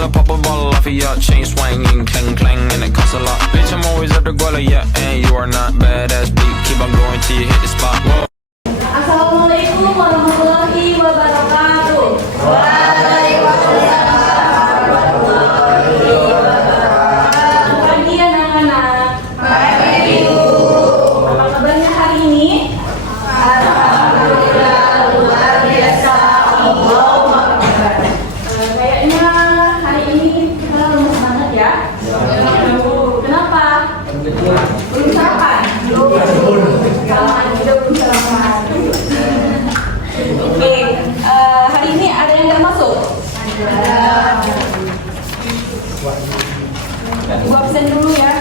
I'll pop a bottle off of your chain swinging, clang clang, and it costs a lot. Bitch, I'm always at the guala, yeah, and you are not badass beat. Keep on going till you hit the spot. Whoa. Assalamualaikum warahmatullahi wabarakatuh. Waalaikumsalam warahmatullahi wabarakatuh. Pagi anak-anak. Pagi Bu. Apa kabarnya hari ini? Alhamdulillah luar biasa. Allahumma akbar. Kayaknya hari ini kita lemes banget ya. Kenapa? Belum sarapan. Belum sarapan. Oke, hari ini ada yang nggak masuk? Ada. Gua absen dulu ya.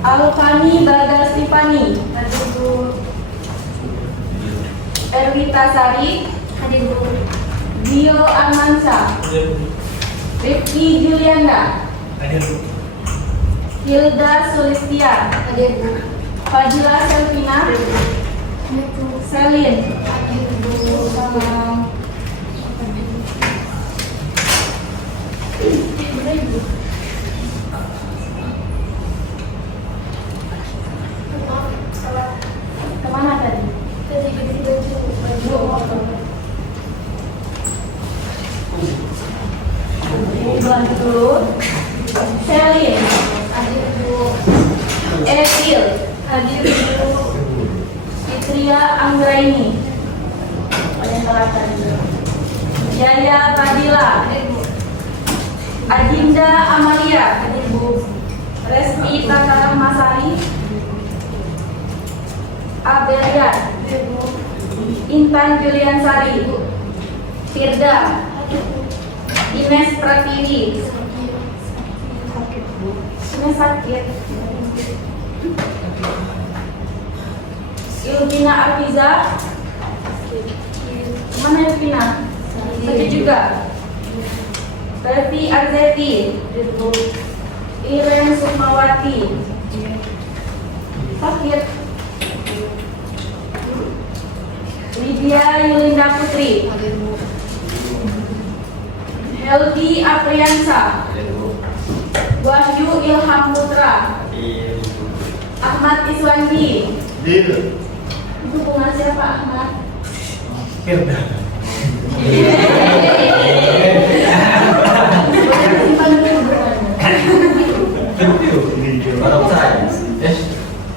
Alfani Bagasipani, hadir Bu. Erwita Sari, hadir Bu. Dio Armansa, Rifki Juliana, hadir Bu. Hilda Sulistia, hadir Bu. Fadila Selvina, hadir Bu. Selin, hadir Bu. Kemana tadi? Bantu dulu. Selin, hadir Bu. Etil, hadir Bu. Fitria Anggraini, yang telah tadi. Jaya Fadila, hadir Bu. Adinda Amalia, hadir Bu. Resti Takarahmasari, Abelia, Intan Juliansari, Firda, Ines Pratiwi, Ines sakit, Ilvina Arfiza, mana Ilvina? Sakit juga. Berti Arzeti, Iren Sukmawati, sakit. Lydia Yulinda Putri, Heldi Apriansa, Wahyu Ilham Putra, Ahmad Iswandi. Itu bunga siapa Ahmad? Firda.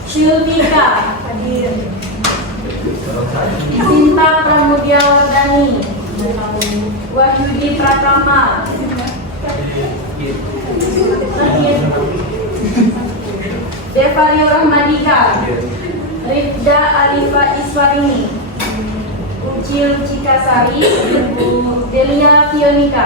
Shilvika, hadir. Sinta Pramudia Wardani, Wahyudi Pratama, Devario Rahmadika, Rifda Alifa Iswarini, Ucil Cikasari, Delia Fionika.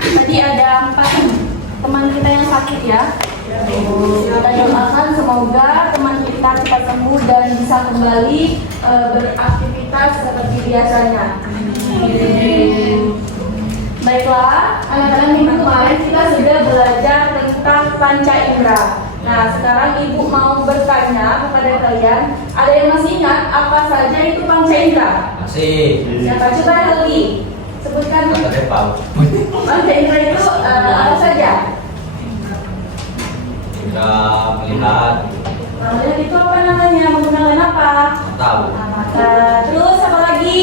Tadi ada 4 teman kita yang sakit ya. Kita doakan semoga teman kita cepat sembuh dan bisa kembali beraktivitas seperti biasanya. Baiklah, anak-anak, minggu kemarin kita sudah belajar tentang panca indera. Nah, sekarang ibu mau bertanya kepada kalian, ada yang masih ingat apa saja itu panca indera? Masih. Siapa? Coba Helgi sebutkan. Panca indera itu apa saja? Bisa melihat. Melihat itu apa namanya? Menggunakan apa? Tahu. Mata. Terus apa lagi?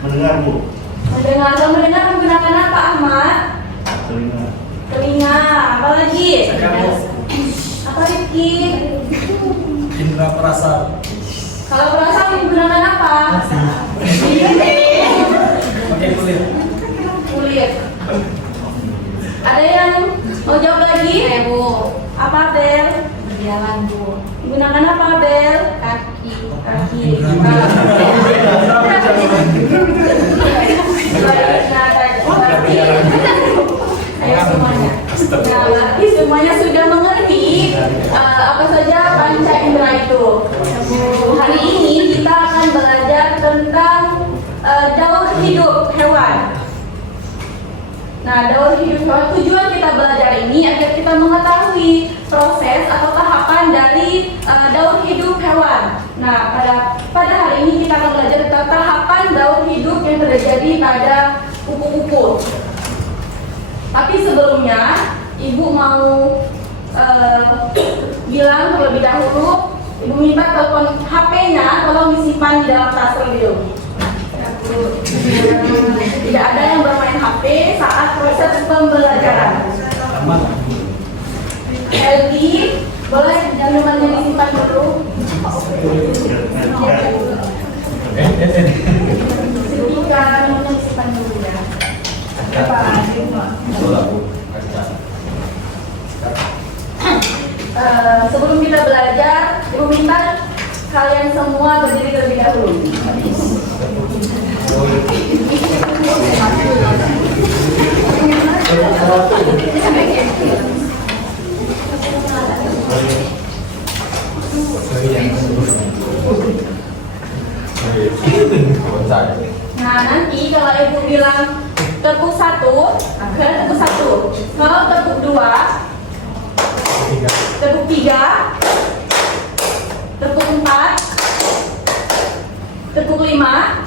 Mendengar Bu. Mendengar. Kalau mendengar menggunakan apa Ahmad? Telinga. Telinga. Apa lagi? Kamu. Apa Rifki? Indra perasa. Kalau perasa menggunakan apa? Pakai kulit. Kulit. Ada yang mau jawab lagi? Bu. Apa Bel? Berjalan Bu. Menggunakan apa Bel? Kaki. Kaki. Ayo semuanya. Nah, semuanya sudah Nah, daur hidup hewan, tujuan kita belajar ini agar kita mengetahui proses atau tahapan dari daur hidup hewan. Nah, pada hari ini kita akan belajar tentang tahapan daur hidup yang terjadi pada kupu-kupu. Tapi sebelumnya, Ibu mau bilang terlebih dahulu, Ibu minta telepon HP-nya tolong disimpan di dalam tas terlebih dahulu. Tidak ada yang bermain HP saat proses pembelajaran. Eldi, boleh minumannya disimpan dulu. Setika minumannya disimpan dulu ya. Sebelum kita belajar, Ibu minta kalian semua berdiri terlebih dahulu. Nah, nanti kalau Ibu bilang tepuk 1, kalian tepuk 1. Kalau tepuk 2, tepuk 3, tepuk 4, tepuk 5.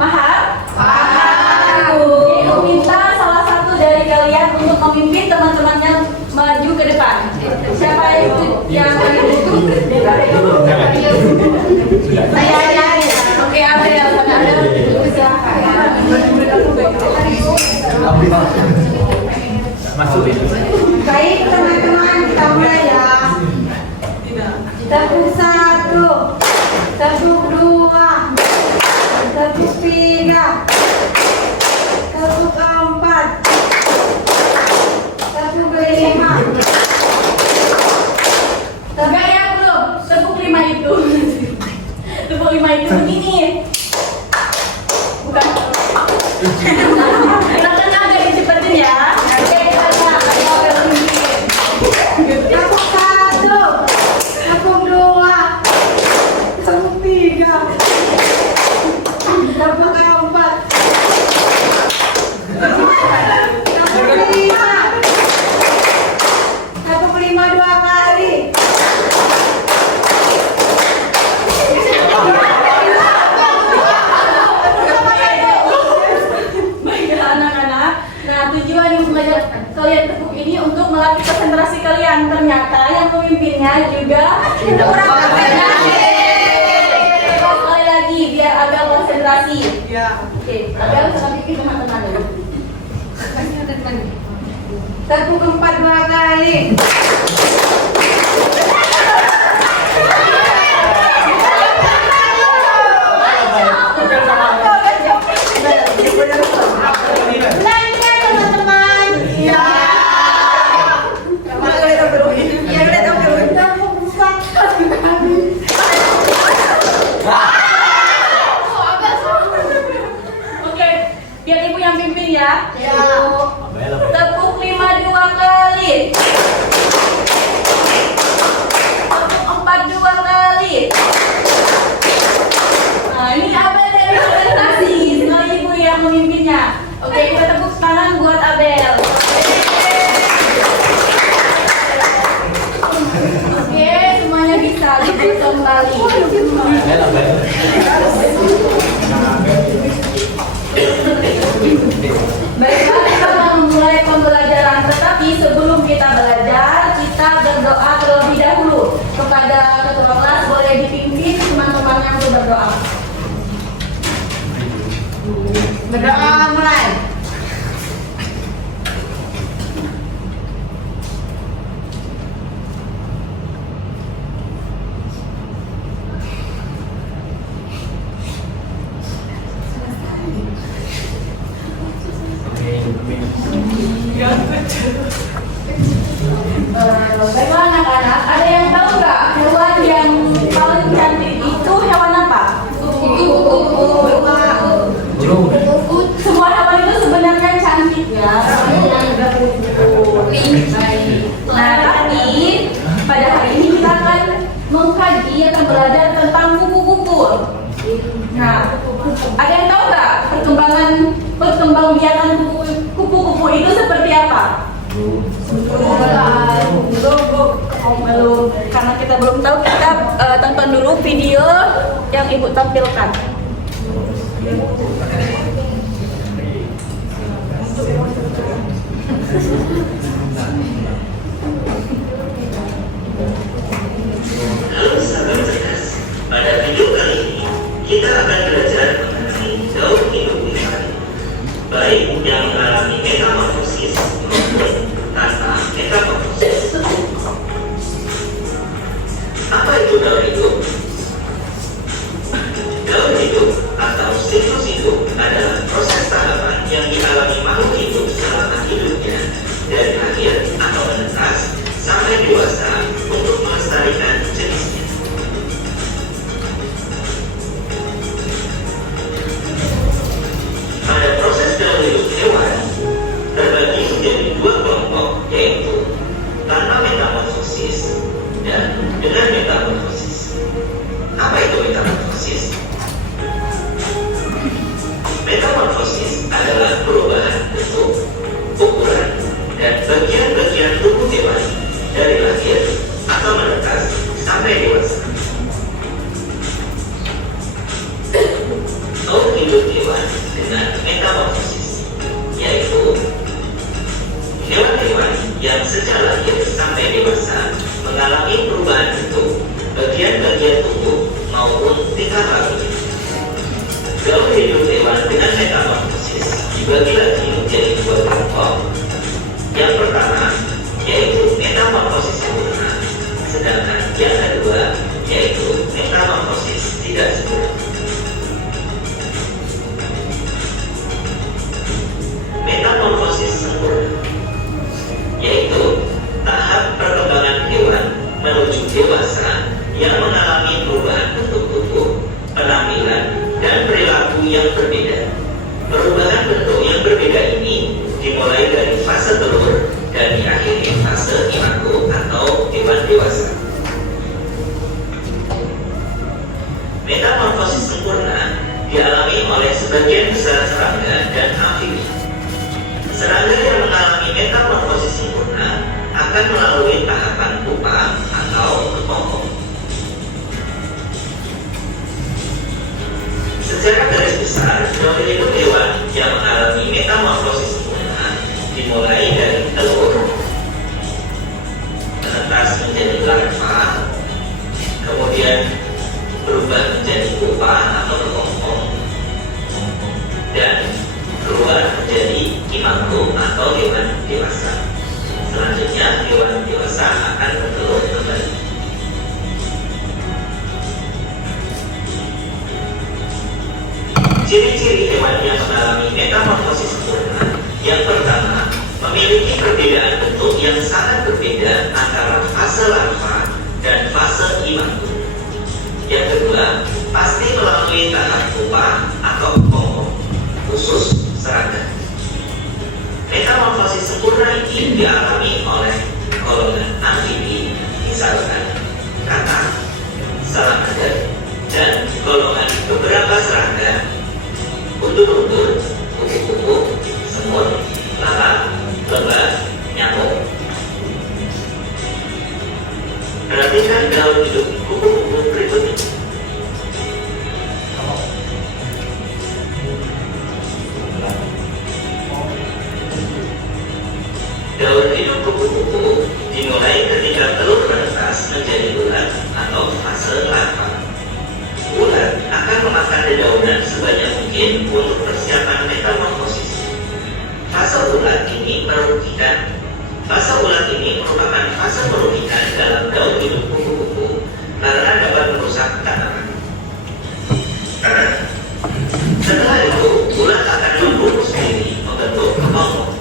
Paham? Paham. Jadi aku minta salah satu dari kalian untuk memimpin teman-temannya maju ke depan. Siapa itu yang saya aja. Oke, Abel, silahkan. Baik teman-teman, kita mulai ya. Tepuk 1, tepuk 2, tepuk 3, tepuk 4, tepuk 5. Enggak ya, belum. Tepuk 5 itu. Tepuk 5 itu begini. Bukan. Silakan agak dicepetin ya. Oke, kita lihat. Tepuk 1, tepuk 2, tepuk 3, tepuk 4, tepuk 5, tepuk 5 2 kali. Baiklah anak-anak. Nah, tujuan yang belajar kalian tepuk ini untuk melatih konsentrasi kalian. Ternyata yang pemimpinnya juga kurang konsentrasi. Sekali lagi biar agak konsentrasi. Oke, agak sama pikir teman-teman dulu. Tepuk 4 2 kali. Lancar teman-teman. Iya. Tepuk 4 kali. Oke, biar ibu yang pimpin ya. Ya. Tepuk 5 2 kali. Tepuk 4 2 kali. Nah, ini Abel dari presentasi. Sekarang ibu yang memimpinnya. Oke, kita tepuk tangan buat Abel. Oke, semuanya bisa duduk kembali. Baiklah, kita akan memulai pembelajaran. Tetapi sebelum kita belajar, kita berdoa terlebih dahulu. Kepada ketua kelas boleh dipimpin teman-teman yang sudah berdoa. Berdoa mulai. Baiklah anak-anak, ada yang tahu nggak hewan yang paling cantik itu hewan apa? Semua hewan itu sebenarnya cantik ya. Nah, tapi pada hari ini kita akan mengkaji, akan belajar tentang kupu-kupu. Nah, ada yang tahu nggak perkembangan perkembangbiakan kupu-kupu itu seperti apa? Belum, karena kita belum tahu, kita tonton dulu video yang ibu tampilkan. Halo sahabat cerdas, pada video kali ini kita akan belajar mengenai daun hidup hewan, baik yang mengalami metamorfosis maupun tanpa metamorfosis. Apa itu daun hidup? Daun hidup atau siklus hidup adalah proses tahapan yang dialami makhluk hidup selama hidupnya dari lahir atau menetas sampai dewasa untuk melestarikan jenisnya. Pada proses daun hidup hewan terbagi menjadi dua kelompok, yaitu tanpa metamorfosis dan dengan metamorfosis. Apa itu metamorfosis? Metamorfosis adalah perubahan bentuk, ukuran, dan bagian-bagian tubuh hewan dari lahir atau menetas sampai dewasa. Daun hidup hewan dengan metamorfosis, yaitu hewan-hewan yang sejak lahir sampai dewasa mengalami perubahan bentuk, bagian-bagian tubuh maupun tingkah lakunya. Daun hidup hewan dengan metamorfosis dibagi lagi menjadi dua kelompok. Yang pertama yaitu metamorfosis sempurna, sedangkan yang kedua yaitu metamorfosis tidak sempurna. Metamorfosis sempurna yaitu tahap perkembangan hewan menuju dewasa yang mengalami perubahan bentuk tubuh, penampilan, dan perilaku yang berbeda. Perubahan bentuk yang berbeda ini dimulai dari fase telur dan diakhiri fase imago atau hewan dewasa. Metamorfosis sempurna dialami oleh sebagian besar serangga dan amfibi. Serangga yang mengalami metamorfosis sempurna akan melalui tahapan pupa atau kepompong. Secara garis besar, daun hidup hewan yang mengalami metamorfosis sempurna dimulai dari telur, menetas menjadi larva, kemudian berubah menjadi pupa atau kepompong, dan keluar menjadi imago atau hewan dewasa. Selanjutnya hewan dewasa akan bertelur kembali. Ciri-ciri hewan yang mengalami metamorfosis sempurna. Yang pertama, memiliki perbedaan bentuk yang sangat berbeda antara fase larva dan fase imago. Yang kedua, pasti melalui tahap pupa atau kepompong, khusus serangga. Metamorfosis sempurna ini dialami oleh golongan amfibi, misalkan katak, salamander, dan golongan beberapa serangga, undur-undur, kupu-kupu, semut, lalat, lebah, nyamuk. Perhatikan daun hidup kupu-kupu berikut ini. Daun hidup kupu-kupu dimulai ketika telur menetas menjadi ulat atau fase larva. Ulat akan memakan dedaunan sebanyak mungkin untuk persiapan metamorfosis. Fase ulat ini merugikan. Fase ulat ini merupakan fase merugikan dalam daun hidup kupu-kupu karena dapat merusak tanaman. Setelah itu, ulat akan membungkus diri membentuk kepompong.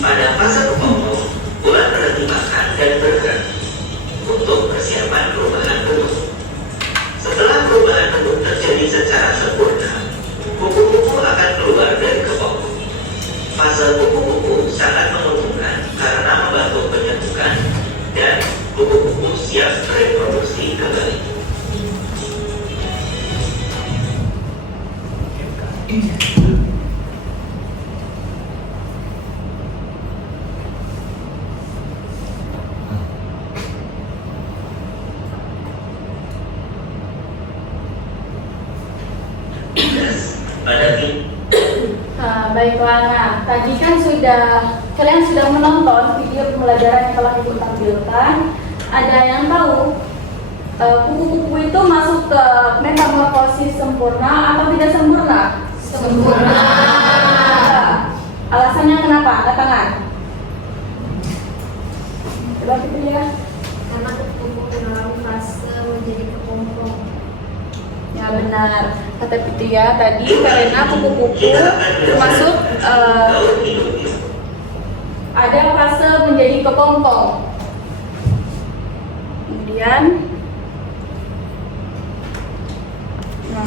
Pada fase kepompong, ulat berhenti makan dan bergerak untuk persiapan perubahan bentuk. Setelah perubahan bentuk terjadi secara sempurna, kupu-kupu akan keluar dari kepompong. Fase kupu-kupu sangat menguntungkan karena membantu penyembuhan dan kupu-kupu siap bereproduksi kembali. baiklah. Nah, tadi kan kalian sudah menonton video pembelajaran yang telah Ibu tampilkan. Ada yang tahu kupu-kupu itu masuk ke metamorfosis sempurna atau tidak sempurna? Sempurna. Alasannya kenapa? Angkat tangan. Coba kita lihat. Karena kupu-kupu mengalami fase menjadi kepompong. Ya benar, kata Pitria tadi karena kupu-kupu termasuk ada fase menjadi kepompong. Kemudian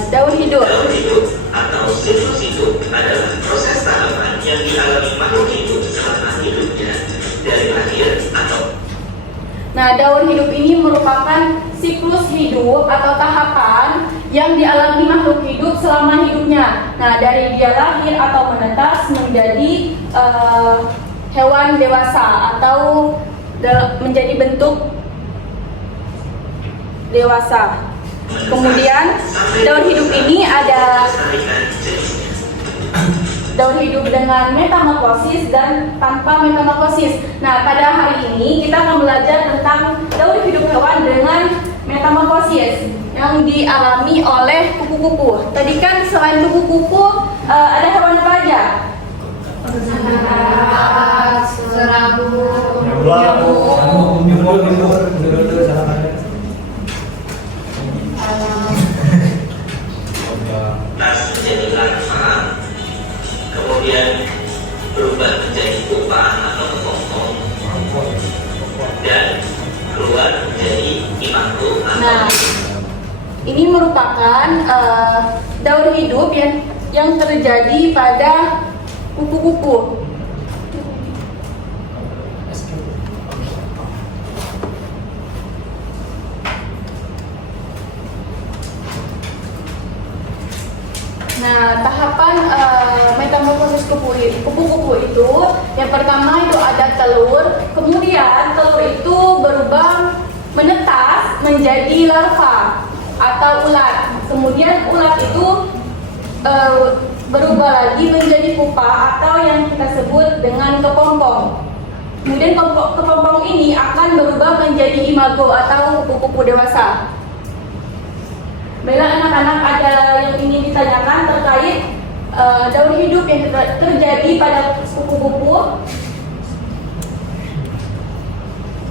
daur hidup. Daur hidup atau siklus hidup adalah proses tahapan yang dialami makhluk hidup selama hidupnya dari lahir atau. Nah, daur hidup ini merupakan siklus hidup atau tahapan yang dialami makhluk hidup selama hidupnya. Nah, dari dia lahir atau menetas menjadi hewan dewasa atau menjadi bentuk dewasa. Kemudian daur hidup ini ada daur hidup dengan metamorfosis dan tanpa metamorfosis. Nah, pada hari ini kita akan belajar tentang daur hidup hewan dengan metamorfosis yang dialami oleh kupu-kupu. Tadi kan selain kupu-kupu ada hewan apa aja? Tas menjadi larva, kemudian berubah menjadi pupa atau kepompong, dan keluar menjadi imago atau. Nah, ini merupakan daur hidup yang terjadi pada kupu-kupu. Nah, tahapan metamorfosis kupu-kupu itu yang pertama itu ada telur, kemudian telur itu berubah menetas menjadi larva atau ulat. Kemudian ulat itu berubah lagi menjadi pupa atau yang kita sebut dengan kepompong. Kemudian kepompong ini akan berubah menjadi imago atau kupu-kupu dewasa. Baiklah anak-anak, ada yang ingin ditanyakan terkait daur hidup yang terjadi pada kupu-kupu?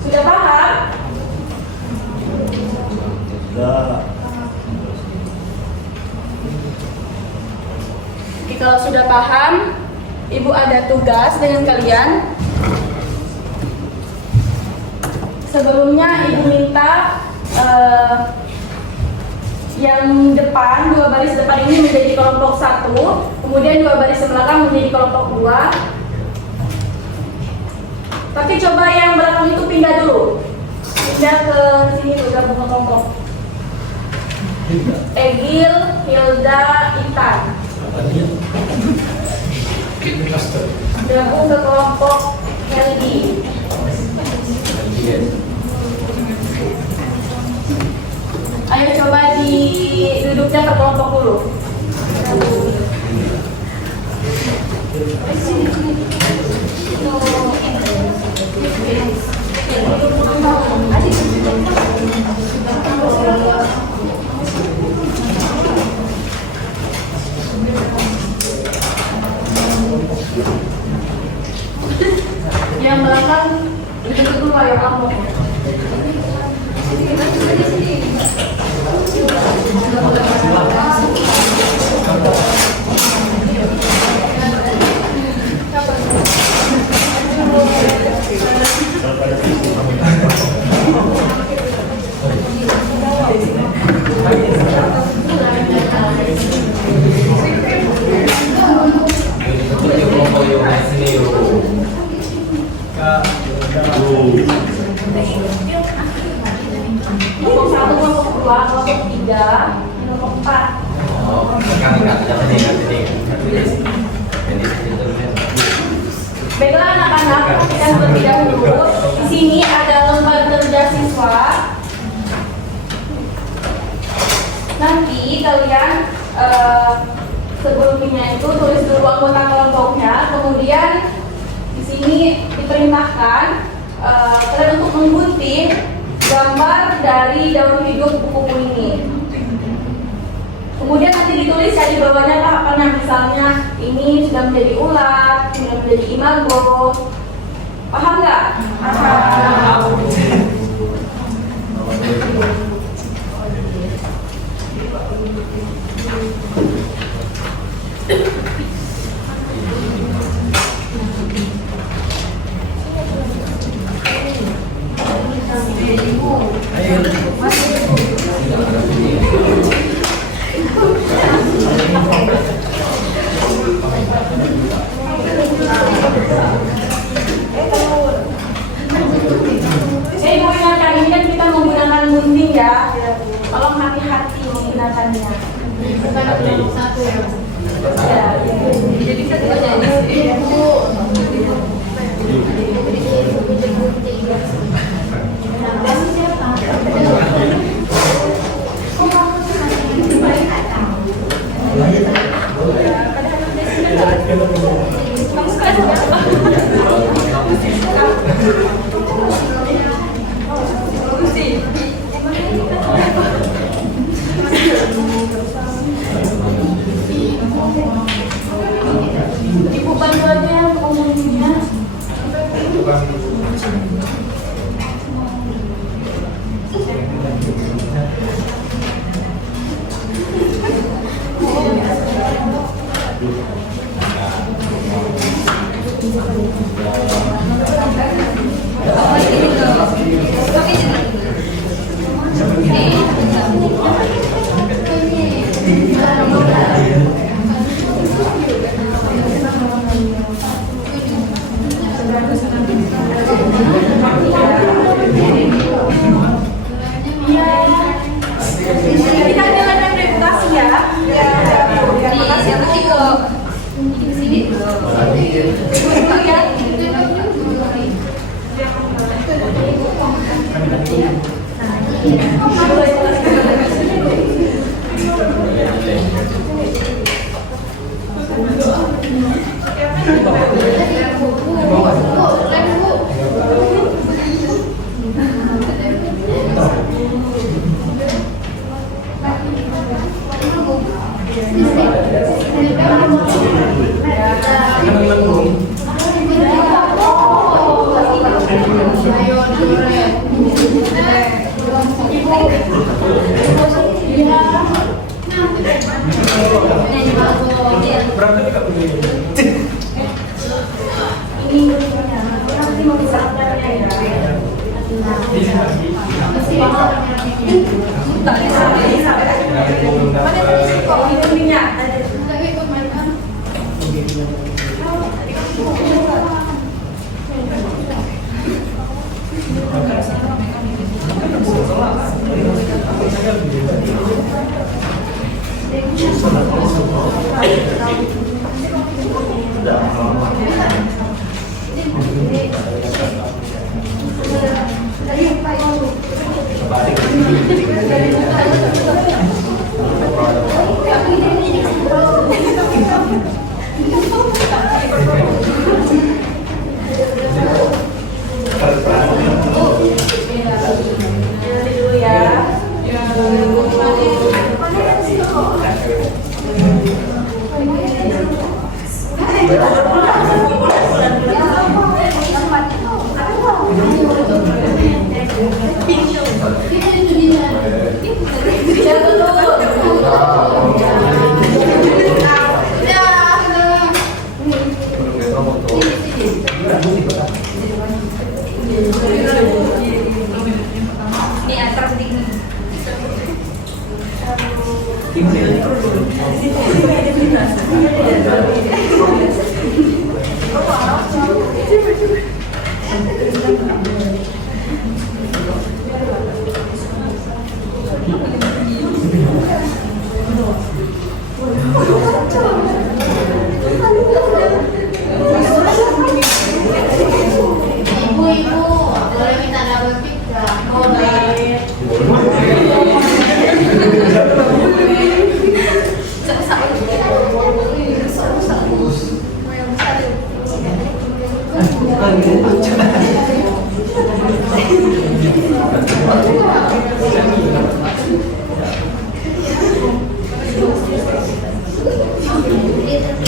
Sudah paham? Sudah. Oke, kalau sudah paham, Ibu ada tugas dengan kalian. Sebelumnya Ibu minta yang depan, dua baris depan ini menjadi kelompok 1, kemudian dua baris belakang menjadi kelompok 2. Tapi coba yang belakang itu pindah dulu. Pindah ke sini udah buka kelompok. Egil, Hilda, Intan. Gabung ke kelompok Heldi. Ayo coba duduknya ke kelompok dulu. Yang belakang duduk dulu ayo kamu. Kelompok 1, kelompok 2, kelompok 3, kelompok 4. Baiklah anak-anak, kita terlebih dahulu. Di sini ada lembar kerja siswa. Nanti kalian sebelumnya itu tulis dulu anggota kelompoknya, kemudian di sini diperintahkan kalian untuk mengutip gambar dari daun hidup buku ini. Kemudian nanti ditulis ya di bawahnya tahapannya, misalnya ini sudah menjadi ulat, sudah menjadi imago. Paham nggak? Paham. Saya mau ingatkan, ini kan kita menggunakan gunting ya. Tolong hati-hati menggunakannya. Satu. Ya, jadi kita tidak jadi. Ibu bantu aja ngomongnya.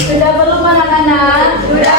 Sudah belum anak-anak? Sudah.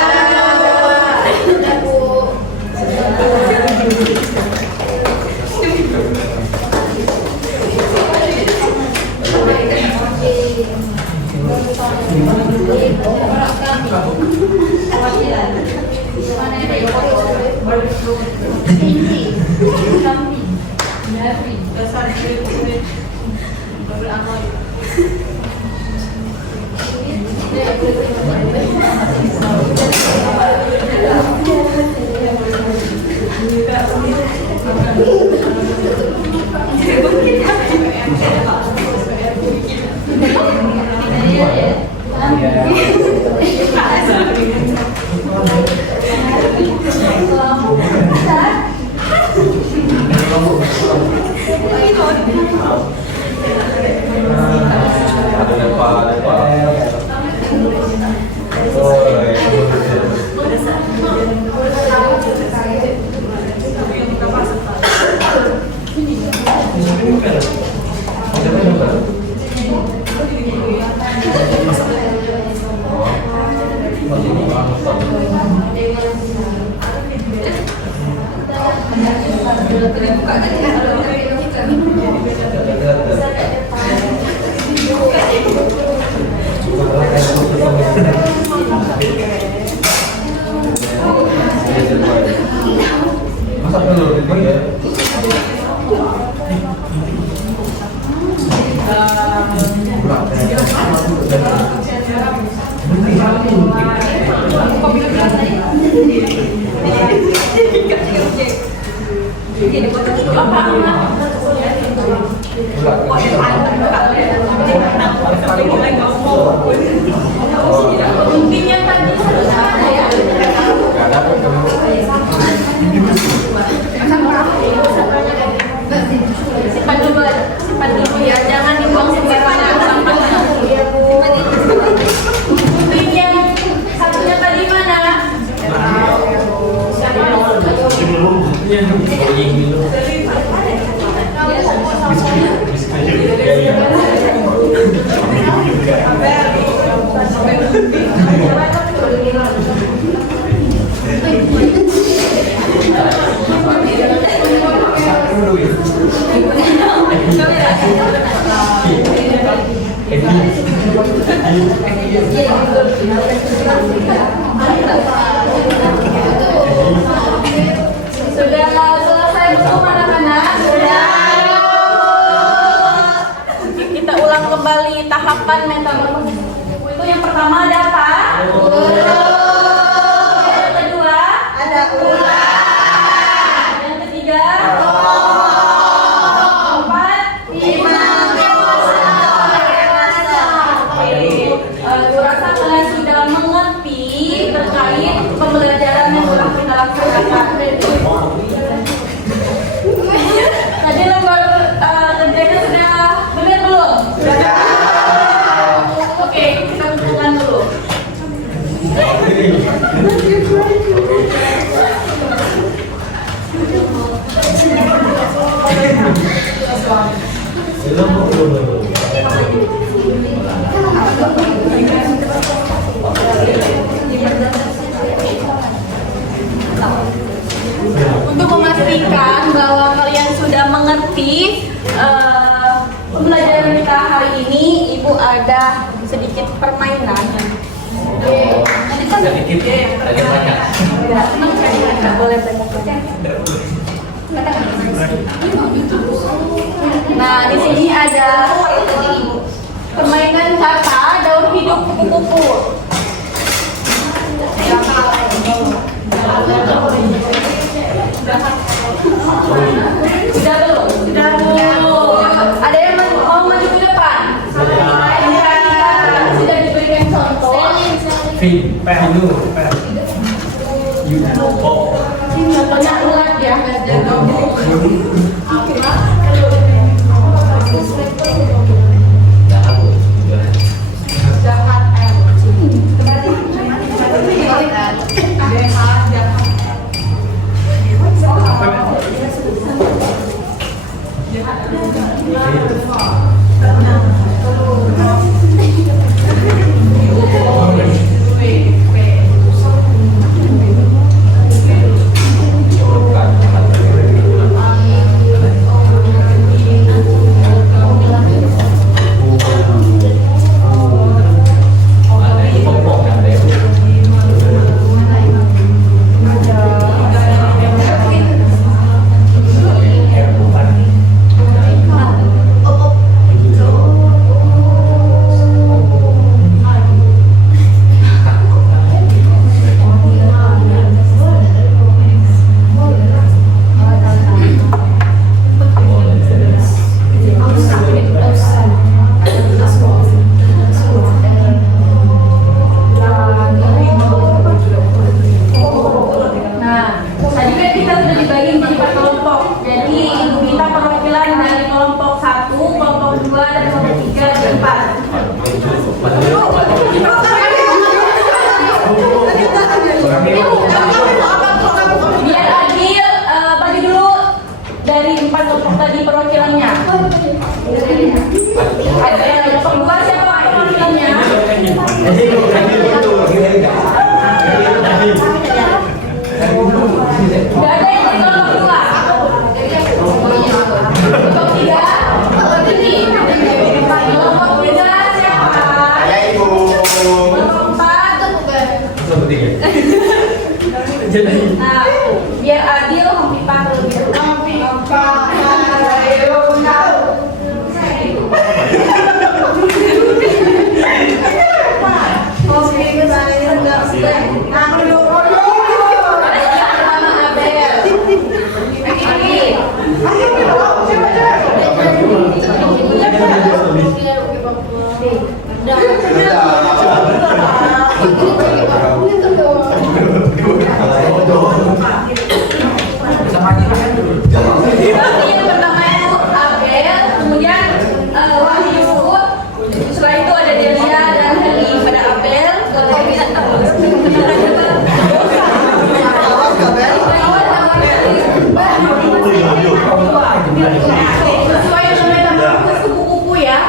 Simpan dulu ya, jangan dibuang sembarangan sampahnya. Kuping yang satunya tadi mana? Sudah selesai belum anak-anak? Sudah. Kita ulang kembali tahapan metamorfosis. Itu yang pertama ada apa? Yang kedua ada ular. Yang ketiga kurasa kalian sudah mengerti terkait pembelajaran yang telah kita laksanakan. Tadi lembar kerjanya sudah benar belum? Sudah. Oke, kita hubungan dulu. Untuk memastikan bahwa kalian sudah mengerti pembelajaran kita hari ini, Ibu ada sedikit permainan. Tidak boleh banyak. Nah, di sini ada permainan kata daun hidup kupu-kupu. Sudah belum? Sudah belum. Ada yang mau maju ke depan? Sudah diberikan contoh. Contohnya ulat ya. Nah, biar adil Hompipah terlebih dahulu. Yang pertama itu Abel, kemudian Wahyu, setelah itu ada Delia dan Heli. Pada Abel, sesuai dengan metamorfosis kupu-kupu ya.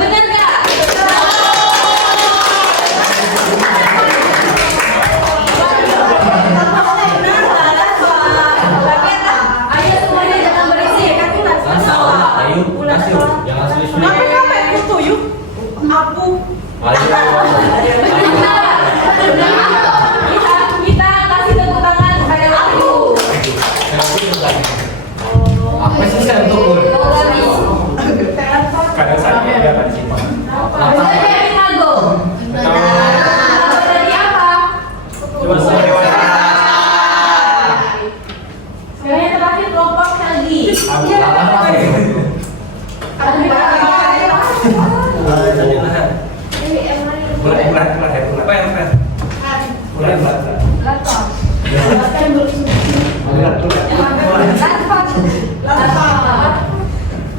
Benar nggak? Ayo semuanya jangan berisik. Kita kasih tepuk tangan kepada Wahyu. Apa sih saya untuk Kadang saya ada kan sih. Dari Mago. Dari apa? Sekarang yang terakhir kelompok Helgi.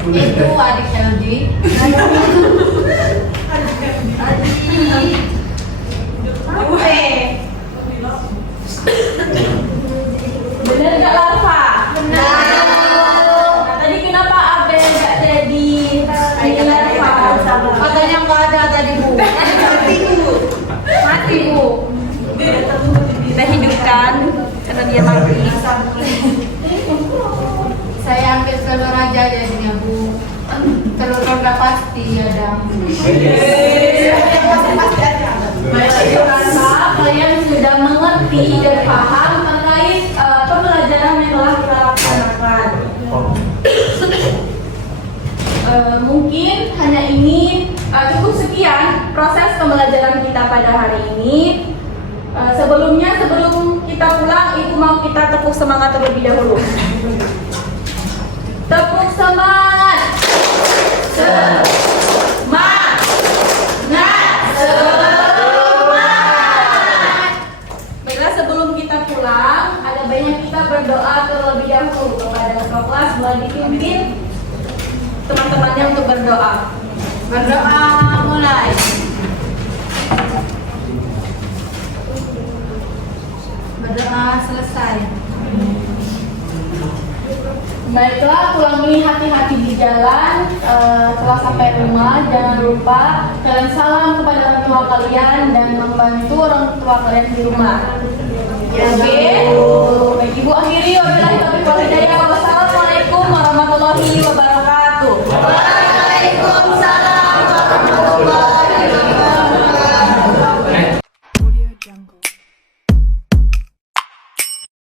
Itu adik Helgi. Benar nggak Larva? Nah, tadi kenapa Abel nggak jadi Larva? Katanya nggak ada tadi Bu. Mati Bu. Kita hidupkan karena dia mati. Saya ambil telur aja jadinya Bu. Telur udah pasti ada. Baiklah, kalian sudah mengerti dan paham terkait pembelajaran yang telah kita laksanakan. Mungkin hanya ini cukup sekian proses pembelajaran kita pada hari ini. Sebelum kita pulang, Ibu mau kita tepuk semangat terlebih dahulu. Tepuk semangat. Semangat. Baiklah, sebelum kita pulang, ada banyak kita berdoa terlebih dahulu kepada kelas mulai dipimpin teman-temannya untuk berdoa. Berdoa mulai. Berdoa selesai. Baiklah, ulangi hati-hati di jalan. Setelah sampai rumah, jangan lupa kalian salam kepada orang tua kalian dan membantu orang tua kalian di rumah. Oke. Baik, Ibu akhiri. Wassalamualaikum warahmatullahi wabarakatuh.